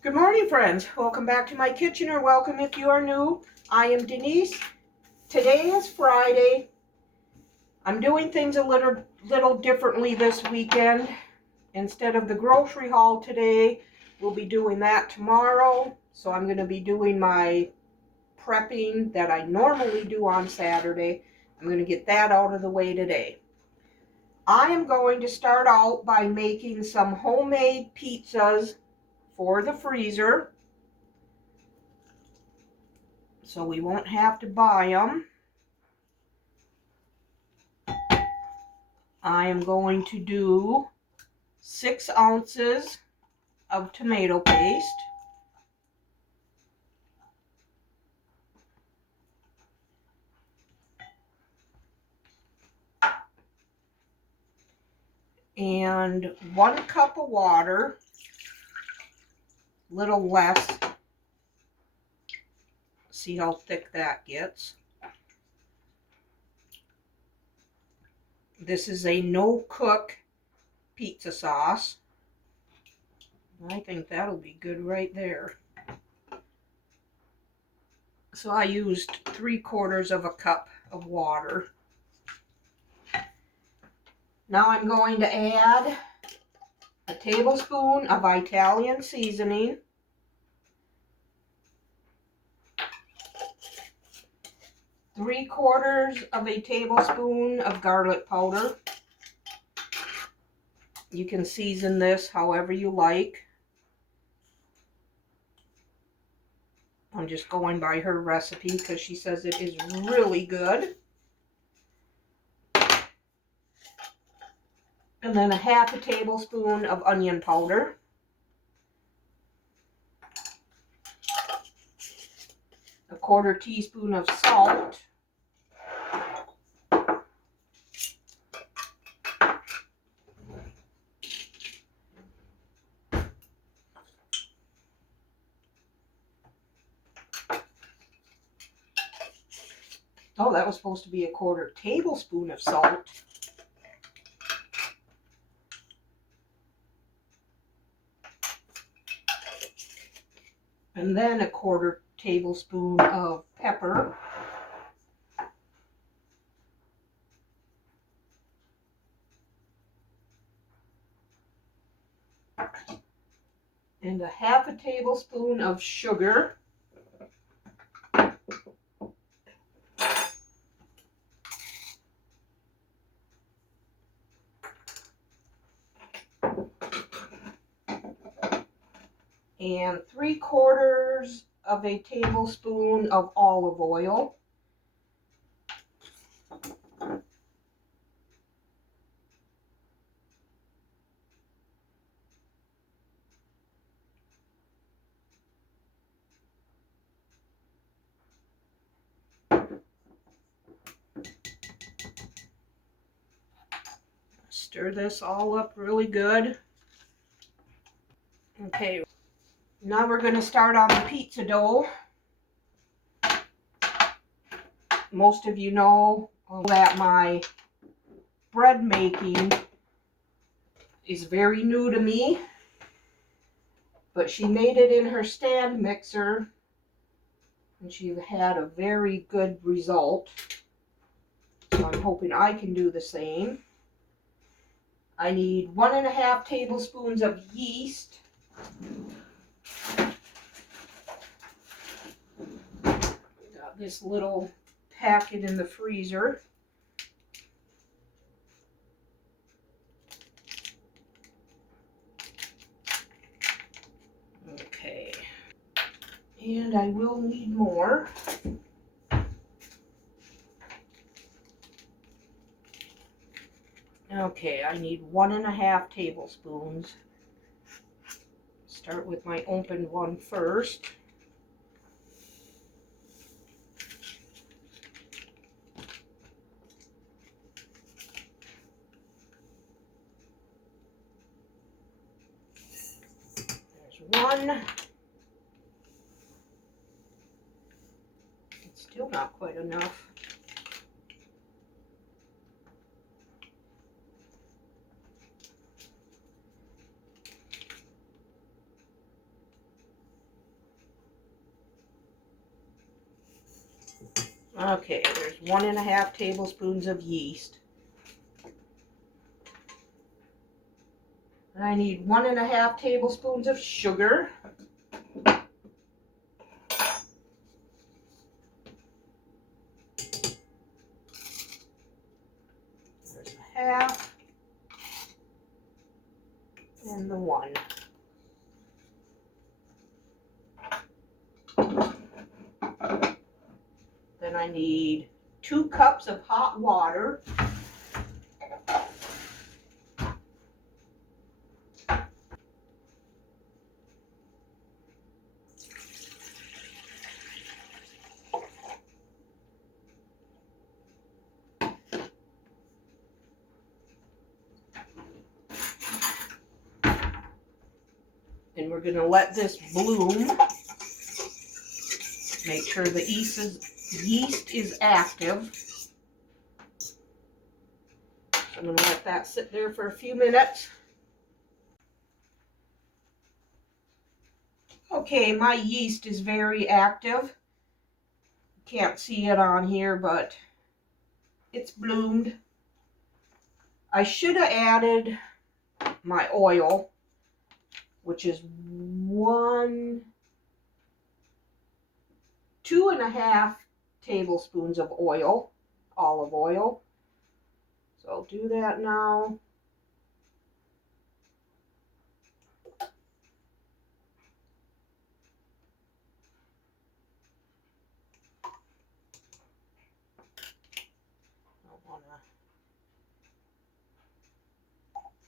Good morning, friends. Welcome back to my kitchen, or welcome if you are new. I am Denise. Today is Friday. I'm doing things a little differently this weekend. Instead of the grocery haul today, we'll be doing that tomorrow. So I'm going to be doing my prepping that I normally do on Saturday. I'm going to get that out of the way today. I am going to start out by making some homemade pizzas for the freezer, so we won't have to buy them. I am going to do 6 ounces of tomato paste. And 1 cup of water, little less. See how thick that gets. This is a no-cook pizza sauce. I think that'll be good right there. So I used 3/4 of a cup of water. Now I'm going to add a tablespoon of Italian seasoning, 3/4 of a tablespoon of garlic powder. You can season this however you like. I'm just going by her recipe because she says it is really good. And then 1/2 tablespoon of onion powder. A 1/4 teaspoon of salt. Oh, that was supposed to be a 1/4 tablespoon of salt. And then a 1/4 tablespoon of pepper. And a 1/2 tablespoon of sugar. And 3/4 of a tablespoon of olive oil. Stir this all up really good. Okay, now we're going to start on the pizza dough. Most of you know that my bread making is very new to me, but she made it in her stand mixer and she had a very good result. So I'm hoping I can do the same. I need 1.5 tablespoons of yeast. Got this little packet in the freezer. Okay. And I will need more. Okay, I need 1.5 tablespoons. Start with my opened one first. There's one. It's still not quite enough. Okay, there's 1.5 tablespoons of yeast. And I need 1.5 tablespoons of sugar. There's a half. And the 1. Then I need 2 cups of hot water. And we're going to let this bloom. Make sure the yeast is active. So I'm going to let that sit there for a few minutes. Okay, my yeast is very active. Can't see it on here, but it's bloomed. I should have added my oil, which is 2.5 tablespoons of oil, olive oil. So I'll do that now.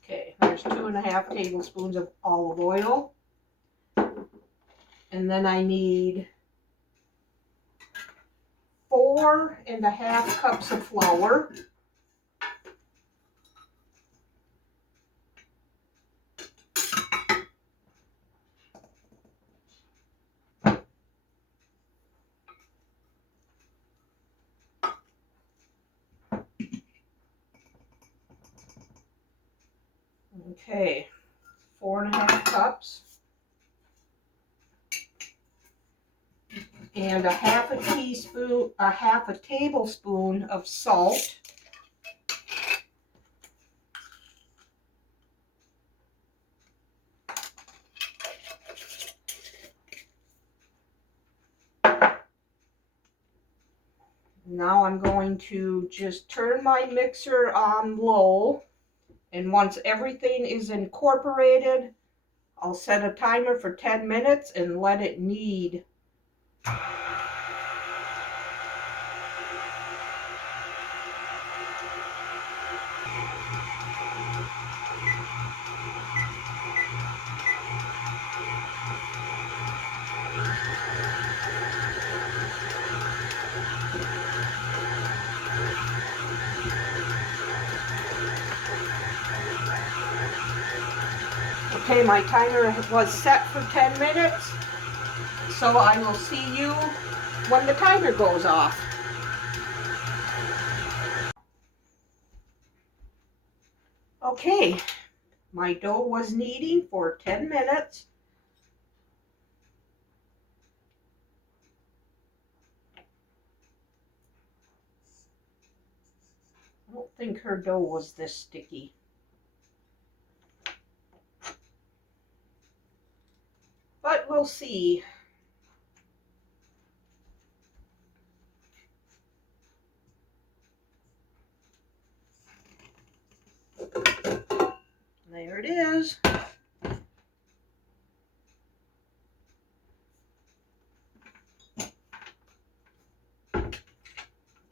Okay, there's 2.5 tablespoons of olive oil. And then I need 4.5 cups of flour. Okay, 4.5 cups. And a half a tablespoon of salt. Now I'm going to just turn my mixer on low, and once everything is incorporated, I'll set a timer for 10 minutes and let it knead. Okay, my timer was set for 10 minutes, so I will see you when the timer goes off. Okay, my dough was kneading for 10 minutes. I don't think her dough was this sticky. But we'll see. There it is.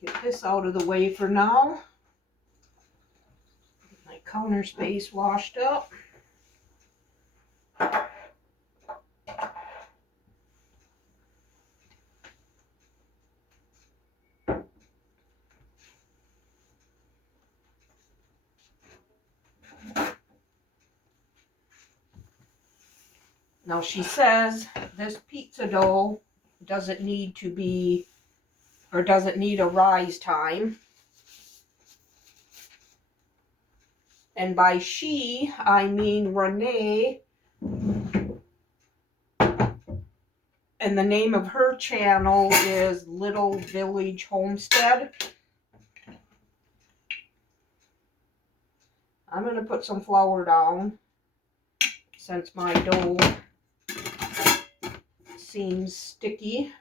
Get this out of the way for now. Get my counter space washed up. Now she says this pizza dough doesn't need to be, or doesn't need a rise time. And by she, I mean Renee. And the name of her channel is Little Village Homestead. I'm going to put some flour down since my dough seems sticky.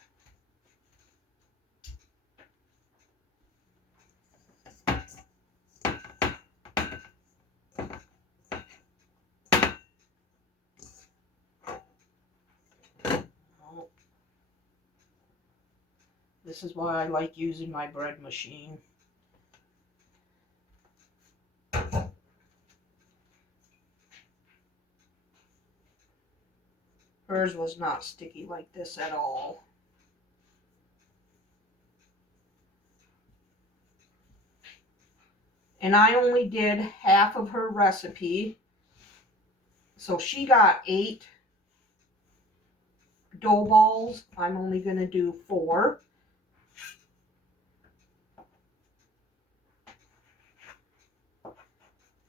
This is why I like using my bread machine. Hers was not sticky like this at all. And I only did half of her recipe. So she got 8 dough balls. I'm only going to do 4.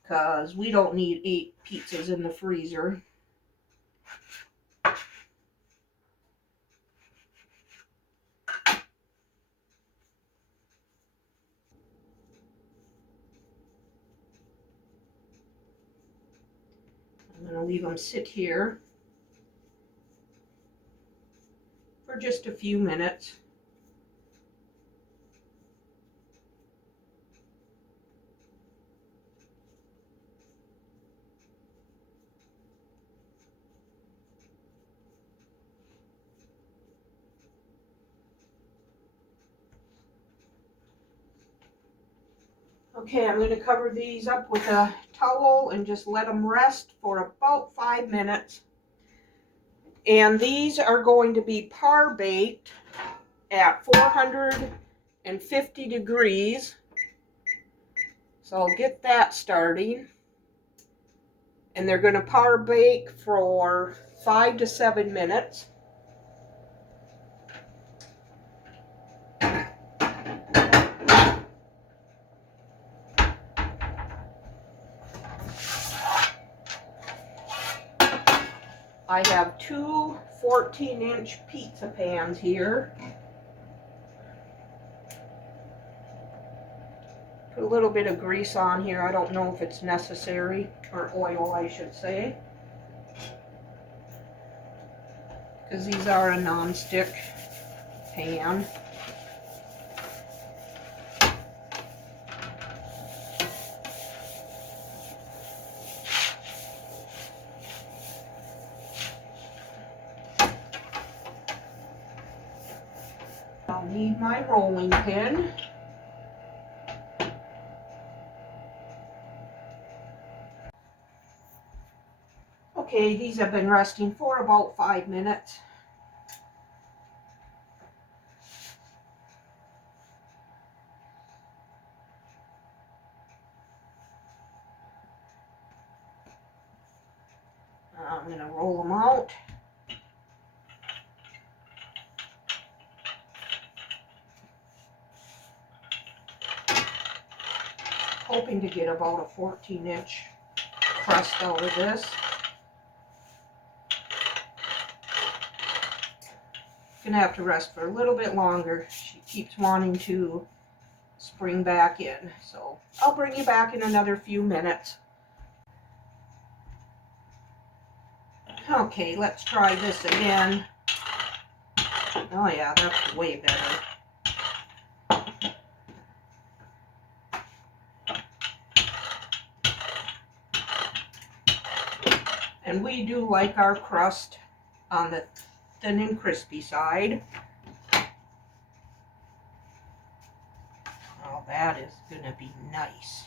Because we don't need 8 pizzas in the freezer. I'm going to leave them sit here for just a few minutes. Okay, I'm going to cover these up with a towel and just let them rest for about 5 minutes. And these are going to be par baked at 450 degrees. So I'll get that starting. And they're going to par bake for 5 to 7 minutes. I have 2 14-inch pizza pans here. Put a little bit of grease on here. I don't know if it's necessary, or oil I should say, because these are a non-stick pan. I'll need my rolling pin. Okay, these have been resting for about 5 minutes. I'm going to roll them out. Hoping to get about a 14-inch crust out of this. Gonna have to rest for a little bit longer. She keeps wanting to spring back in, so I'll bring you back in another few minutes. Okay, let's try this again. Oh yeah, that's way better. And we do like our crust on the thin and crispy side. Oh, that is gonna be nice.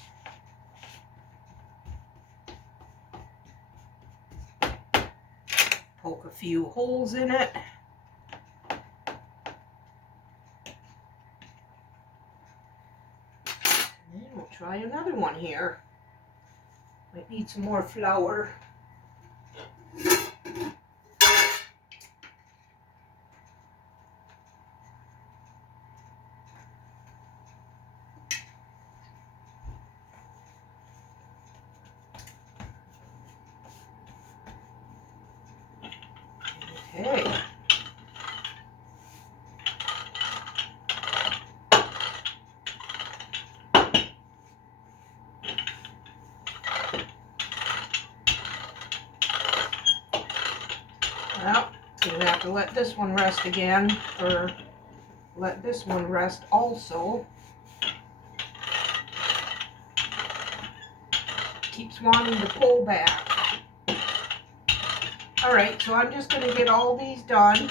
Poke a few holes in it. And we'll try another one here. Might need some more flour. Okay. have to let this one rest again, or let this one rest also. Keeps wanting to pull back. Alright, so I'm just going to get all these done.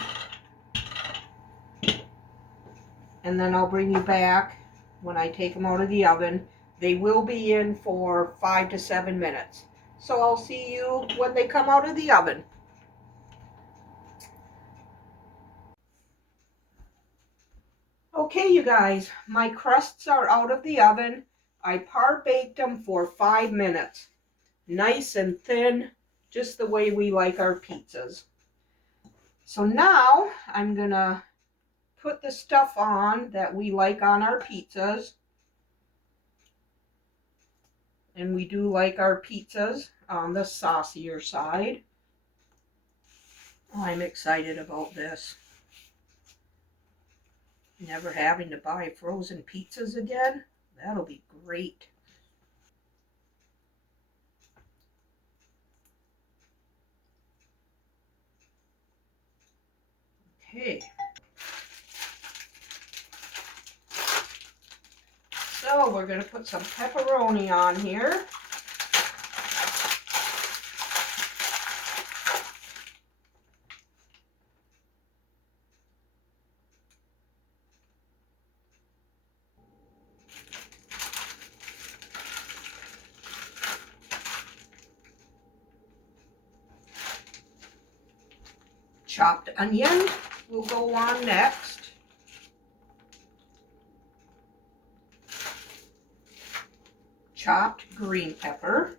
And then I'll bring you back when I take them out of the oven. They will be in for 5 to 7 minutes. So I'll see you when they come out of the oven. Okay, you guys, my crusts are out of the oven. I par-baked them for 5 minutes. Nice and thin, just the way we like our pizzas. So now I'm gonna put the stuff on that we like on our pizzas. And we do like our pizzas on the saucier side. I'm excited about this. Never having to buy frozen pizzas again. That'll be great. Okay. So we're going to put some pepperoni on here. Chopped onion will go on next. Chopped green pepper.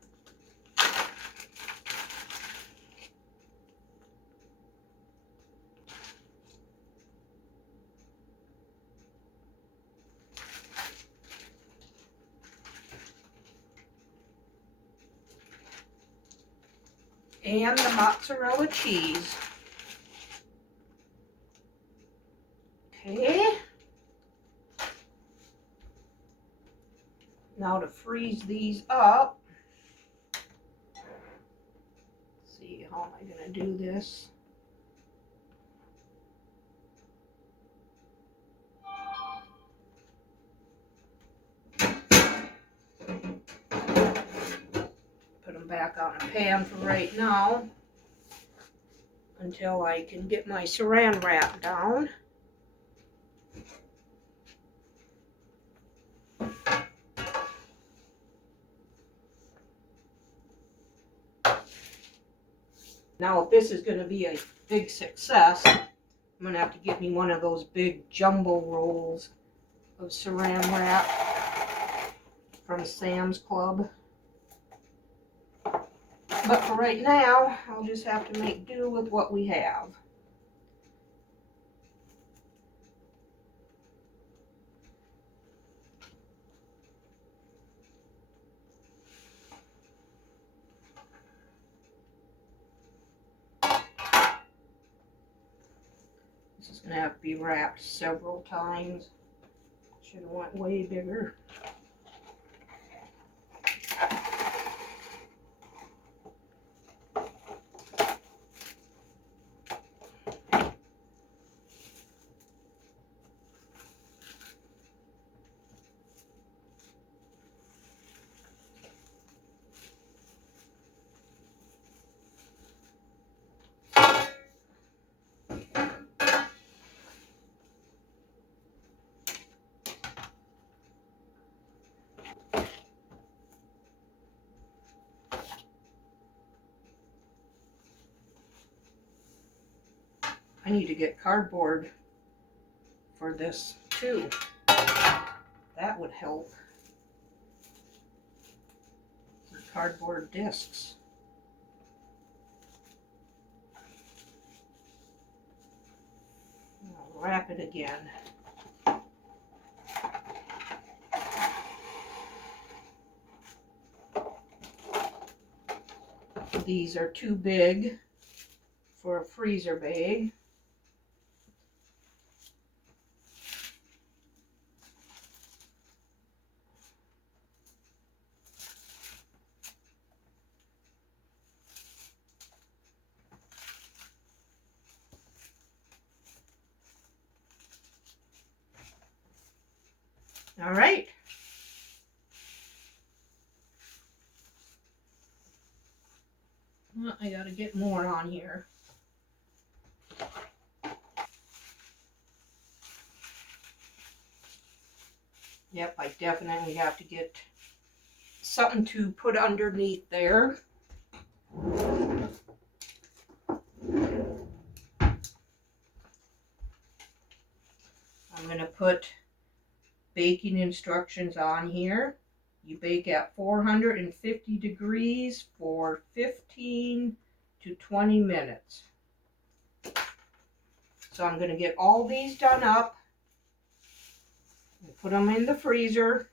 And the mozzarella cheese. Okay. Now to freeze these up. Let's see, how am I going to do this? Put them back on a pan for right now until I can get my saran wrap down. Now, if this is going to be a big success, I'm going to have to get me one of those big jumbo rolls of saran wrap from Sam's Club. But for right now, I'll just have to make do with what we have. This is going to have to be wrapped several times. Should have went way bigger. I need to get cardboard for this too. That would help. Some cardboard discs. I'll wrap it again. These are too big for a freezer bag. All right. I gotta get more on here. Yep, I definitely have to get something to put underneath there. I'm gonna put baking instructions on here. You bake at 450 degrees for 15 to 20 minutes. So I'm gonna get all these done up and put them in the freezer,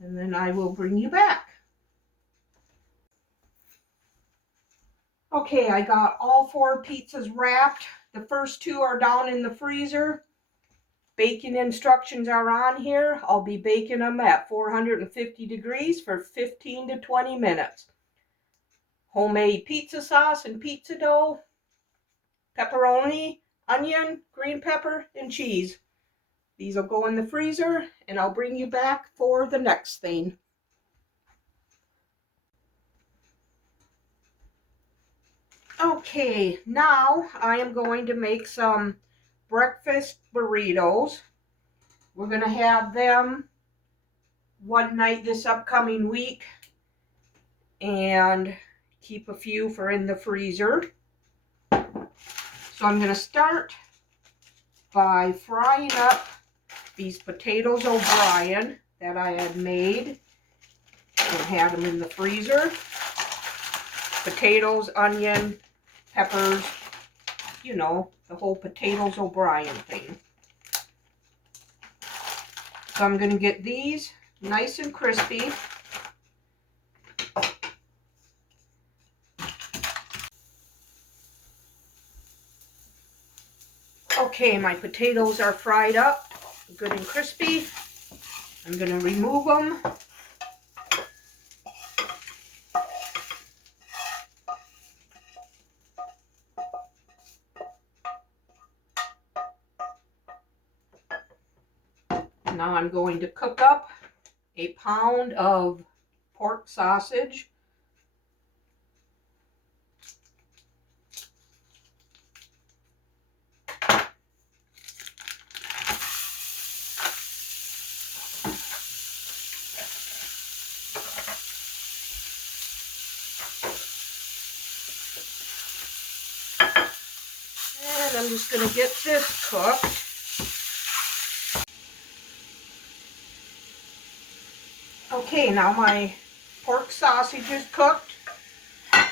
and then I will bring you back. Okay, I got all 4 pizzas wrapped. The first 2 are down in the freezer. Baking instructions are on here. I'll be baking them at 450 degrees for 15 to 20 minutes. Homemade pizza sauce and pizza dough, pepperoni, onion, green pepper, and cheese. These will go in the freezer, and I'll bring you back for the next thing. Okay, now I am going to make some breakfast burritos. We're going to have them one night this upcoming week and keep a few for in the freezer. So I'm going to start by frying up these potatoes O'Brien that I had made and had them in the freezer. Potatoes, onion, peppers, you know, the whole potatoes O'Brien thing. So I'm going to get these nice and crispy. Okay, my potatoes are fried up, good and crispy. I'm going to remove them. Now I'm going to cook up a pound of pork sausage. And I'm just going to get this cooked. Okay, now my pork sausage is cooked. I'm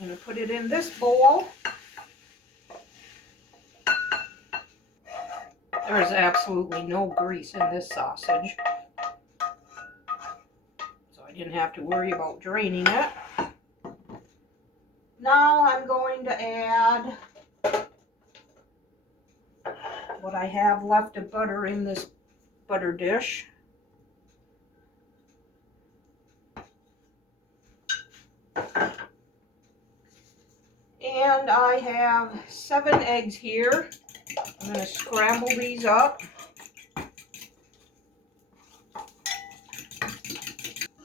going to put it in this bowl. There's absolutely no grease in this sausage, so I didn't have to worry about draining it. Now I'm going to add what I have left of butter in this butter dish. And I have 7 eggs here. I'm going to scramble these up.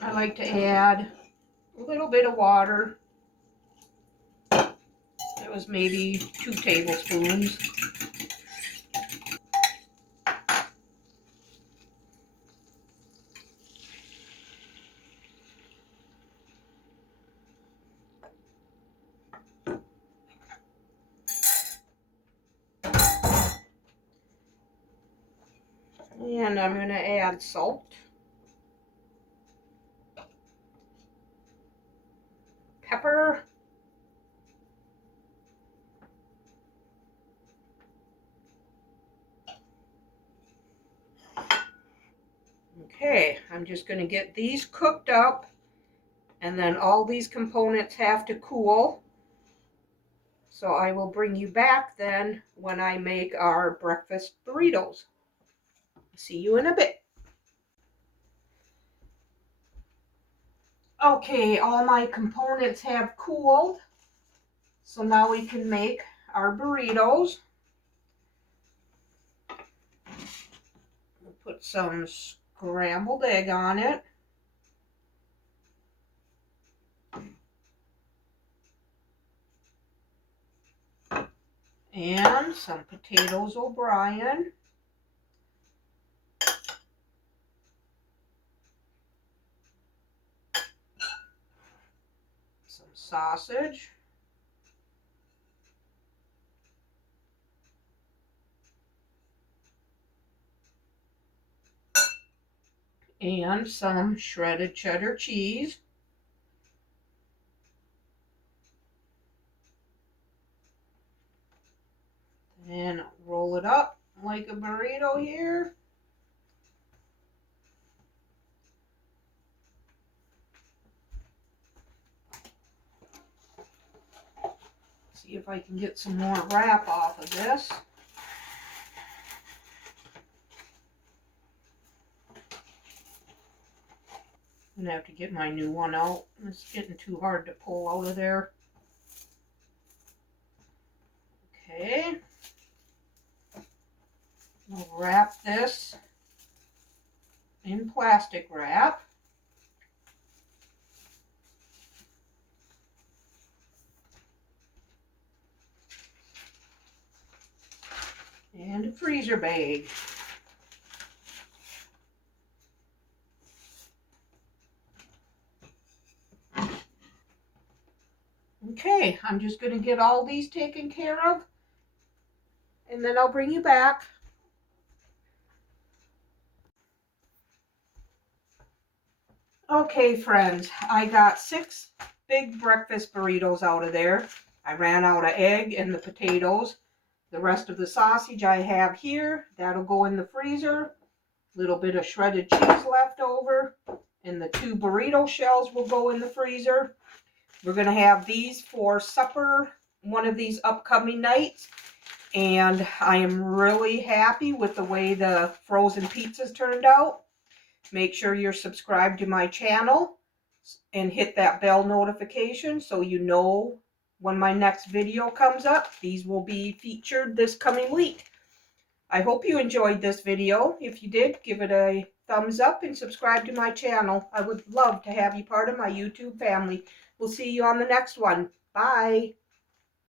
I like to add a little bit of water. It was maybe 2 tablespoons. And I'm going to add salt, pepper, okay, I'm just going to get these cooked up, and then all these components have to cool. So I will bring you back then when I make our breakfast burritos. See you in a bit. Okay, all my components have cooled. So now we can make our burritos. We'll put Put some scrambled egg on it. And some potatoes O'Brien. Some sausage. And some shredded cheddar cheese. And roll it up like a burrito here. See if I can get some more wrap off of this. I'm gonna have to get my new one out. It's getting too hard to pull out of there. Okay. We'll wrap this in plastic wrap. And a freezer bag. Okay, I'm just going to get all these taken care of, and then I'll bring you back. Okay, friends, I got 6 big breakfast burritos out of there. I ran out of egg and the potatoes. The rest of the sausage I have here, that'll go in the freezer. Little bit of shredded cheese left over, and the 2 burrito shells will go in the freezer. We're going to have these for supper one of these upcoming nights, and I am really happy with the way the frozen pizzas turned out. Make sure you're subscribed to my channel and hit that bell notification so you know when my next video comes up. These will be featured this coming week. I hope you enjoyed this video. If you did, give it a thumbs up and subscribe to my channel. I would love to have you part of my YouTube family. We'll see you on the next one. Bye.